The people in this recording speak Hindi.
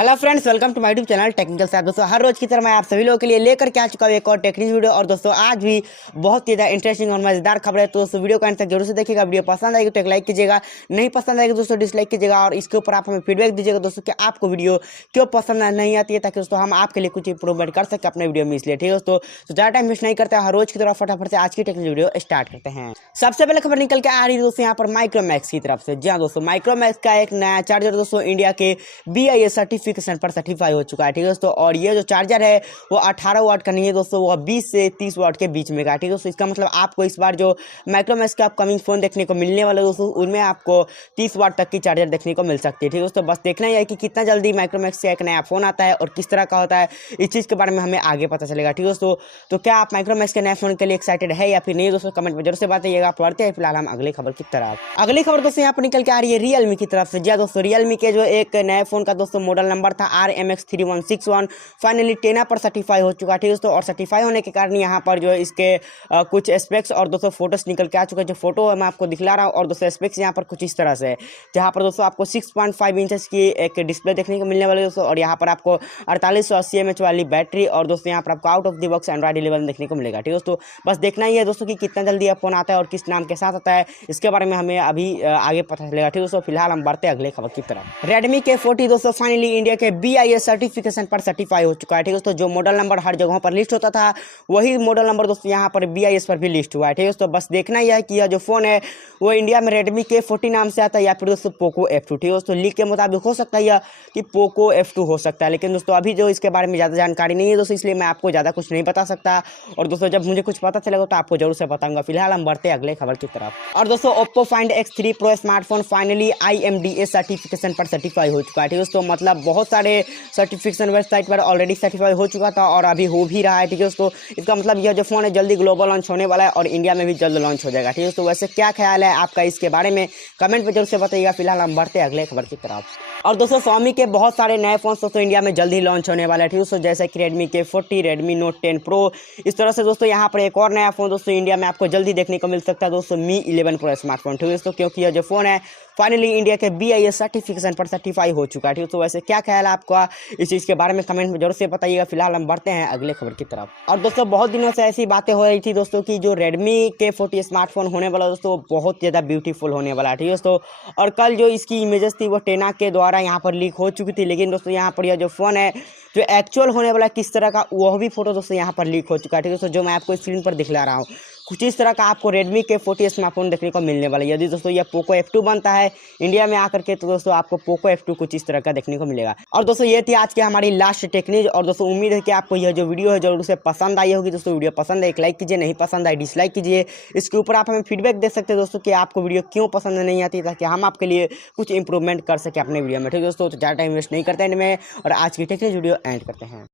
Hello friends, welcome to my YouTube channel Technical Sahab. दोस्तों हर रोज की तरह मैं आप सभी लोगों के लिए लेकर के आ चुका हूँ एक और टेक्निकल वीडियो। और दोस्तों आज भी बहुत ही ज़्यादा इंटरेस्टिंग और मजेदार खबर है, तो दोस्तों वीडियो को अंत तक जरूर से देखिएगा। वीडियो पसंद आएगी तो एक लाइक कीजिएगा, नहीं पसंद आएगी दोस्तों डिसलाइक कीजिएगा, और इसके ऊपर आप हमें फीडबैक दीजिएगा दोस्तों कि आपको वीडियो क्यों पसंद नहीं आती है, ताकि दोस्तों हम आपके लिए कुछ इंप्रूवमेंट कर सके अपने वीडियो में। इसलिए ठीक है दोस्तों, तो ज़्यादा टाइम वेस्ट नहीं करते, हर रोज की तरह फटाफट से आज की टेक्निकल वीडियो स्टार्ट करते हैं। सबसे पहले खबर निकल के आ रही है दोस्तों यहाँ पर माइक्रोमैक्स की तरफ से। जी हाँ दोस्तों, माइक्रोमैक्स का एक नया चार्जर दोस्तों इंडिया के BIS सर्टिफिकेशन पर सर्टिफाई हो चुका है। ठीक है दोस्तों, और ये जो चार्जर है वो 18 वाट का नहीं है दोस्तों, वो 20 से 30 वाट के बीच में का। ठीक है दोस्तों, इसका मतलब आपको इस बार जो माइक्रोमैक्स के अपकमिंग फोन देखने को मिलने वाले दोस्तों, उनमें आपको 30 वाट तक की चार्जर देखने को मिल सकती है। ठीक है दोस्तों, बस देखना ही है कि कितना जल्दी माइक्रोमैक्स का एक नया फोन आता है और किस तरह का होता है, इस चीज़ के बारे में हमें आगे पता चलेगा। ठीक है दोस्तों, तो क्या आप माइक्रोमैक्स के नए फोन के लिए एक्साइटेड है या फिर नहीं दोस्तों, कमेंट में जरूर से बताइएगा। पढ़ते हैं फिलहाल हम अगली खबर की तरफ। अगली खबर दोस्तों यहाँ पर निकल के आ रही है Realme की तरफ से। जी दोस्तों, Realme के जो एक नए फोन का दोस्तों मॉडल नंबर था RMX3161 फाइनली 10 पर सर्टिफाई हो चुका है। ठीक है दोस्तों, और सर्टिफाई होने के कारण यहाँ पर जो इसके कुछ स्पेक्स और दोस्तों फोटोस निकल के आ चुके हैं। जो फोटो है मैं आपको दिखला रहा हूँ, और दोस्तों स्पेक्स यहाँ पर कुछ इस तरह से है, जहाँ पर दोस्तों आपको 6.5 इंचेस की एक डिस्प्ले देखने को मिलने वाली है दोस्तों, और यहाँ पर आपको 4880 mAh वाली बैटरी, और दोस्तों यहाँ पर आपको out of the box Android 11 देखने को मिलेगा। ठीक है दोस्तों, बस देखना ही है दोस्तों कि कितना जल्दी यह फोन आता है और किस नाम के साथ आता है, इसके बारे में हमें अभी आगे पता चलेगा। ठीक है दोस्तों, फिलहाल हम बढ़ते हैं अगले खबर की तरफ। Redmi K40 दोस्तों फाइनली इंडिया के BIS सर्टिफिकेशन पर सर्टिफाई हो चुका है। ठीक है दोस्तों, जो मॉडल नंबर हर जगहों पर लिस्ट होता था वही मॉडल नंबर दोस्तों यहाँ पर BIS पर भी लिस्ट हुआ है। ठीक है दोस्तों, बस देखना ही है कि यह जो फोन है वो इंडिया में Redmi K40 नाम से आता है या फिर दोस्तों पोको F2। ठीक है दोस्तों, लीक के मुताबिक हो सकता है यह कि पोको F2 हो सकता है, लेकिन दोस्तों अभी जो इसके बारे में ज़्यादा जानकारी नहीं है दोस्तों, इसलिए मैं आपको ज़्यादा कुछ नहीं बता सकता। और दोस्तों जब मुझे कुछ पता चलेगा तो आपको जरूर से बताऊंगा। फिलहाल हम बढ़ते हैं अगले खबर की तरफ। और दोस्तों Oppo Find X3 Pro smartphone finally IMDA certification पर सर्टिफाई हो चुका है। ठीक है दोस्तों, मतलब बहुत सारे सर्टिफिकेशन वेबसाइट पर ऑलरेडी सर्टिफाई हो चुका था और अभी हो भी रहा है। ठीक है दोस्तों, इसका मतलब यह जो फोन है जल्दी ग्लोबल लॉन्च होने वाला है और इंडिया में भी जल्द लॉन्च हो जाएगा। ठीक है दोस्तों, वैसे क्या ख्याल है आपका इसके बारे में, कमेंट में जरूर से बताइएगा। फिलहाल हम बढ़ते हैं अगले खबर की तरफ। और दोस्तों Xiaomi के बहुत सारे नए फोन दोस्तों इंडिया में जल्द ही लॉन्च होने वाला है। ठीक है दोस्तों, जैसे कि Redmi K40, Redmi Note 10 Pro, इस तरह से दोस्तों यहाँ पर एक और नया फोन दोस्तों इंडिया में आपको जल्दी देखने को मिल सकता है दोस्तों, Mi 11 Pro स्मार्टफोन। ठीक है दोस्तों, क्योंकि यह जो फोन है फाइनली इंडिया के BIS सर्टिफिकेशन पर सर्टिफाई हो चुका है। ठीक है दोस्तों, वैसे क्या ख्याल है आपका इस चीज़ के बारे में, कमेंट में जरूर से बताइएगा। फिलहाल हम बढ़ते हैं अगले खबर की तरफ। और दोस्तों बहुत दिनों से ऐसी बातें हो रही थी दोस्तों कि जो Redmi K40 स्मार्टफोन होने वाला दोस्तों बहुत ज़्यादा ब्यूटीफुल होने वाला है। ठीक है दोस्तों, और कल जो इसकी इमेजेस थी वो टेना के द्वारा यहाँ पर लीक हो चुकी थी, लेकिन दोस्तों यहाँ पर यह जो फोन है जो एक्चुअल होने वाला किस तरह का वह भी फोटो दोस्तों यहाँ पर लीक हो चुका है। ठीक है दोस्तों, जो मैं आपको स्क्रीन पर दिखला रहा हूँ, कुछ इस तरह का आपको Redmi K40 स्मार्टफोन देखने को मिलने वाला है। यदि दोस्तों यह पोको F2 बनता है इंडिया में आकर के, तो दोस्तों आपको पोको F2 कुछ इस तरह का देखने को मिलेगा। और दोस्तों ये थी आज की हमारी लास्ट टेक्निक, और दोस्तों उम्मीद है कि आपको यह जो वीडियो है जरूर से पसंद आई होगी। दोस्तों वीडियो पसंद है एक लाइक कीजिए, नहीं पसंद आए डिसलाइक कीजिए। इसके ऊपर आप हमें फीडबैक दे सकते हैं दोस्तों कि आपको वीडियो क्यों पसंद नहीं आती, ताकि हम आपके लिए कुछ इंप्रूवमेंट कर सके अपने वीडियो में। ठीक है दोस्तों, तो ज़्यादा टाइम वेस्ट नहीं करते हैं, और आज की टेक्निक वीडियो एंड करते हैं।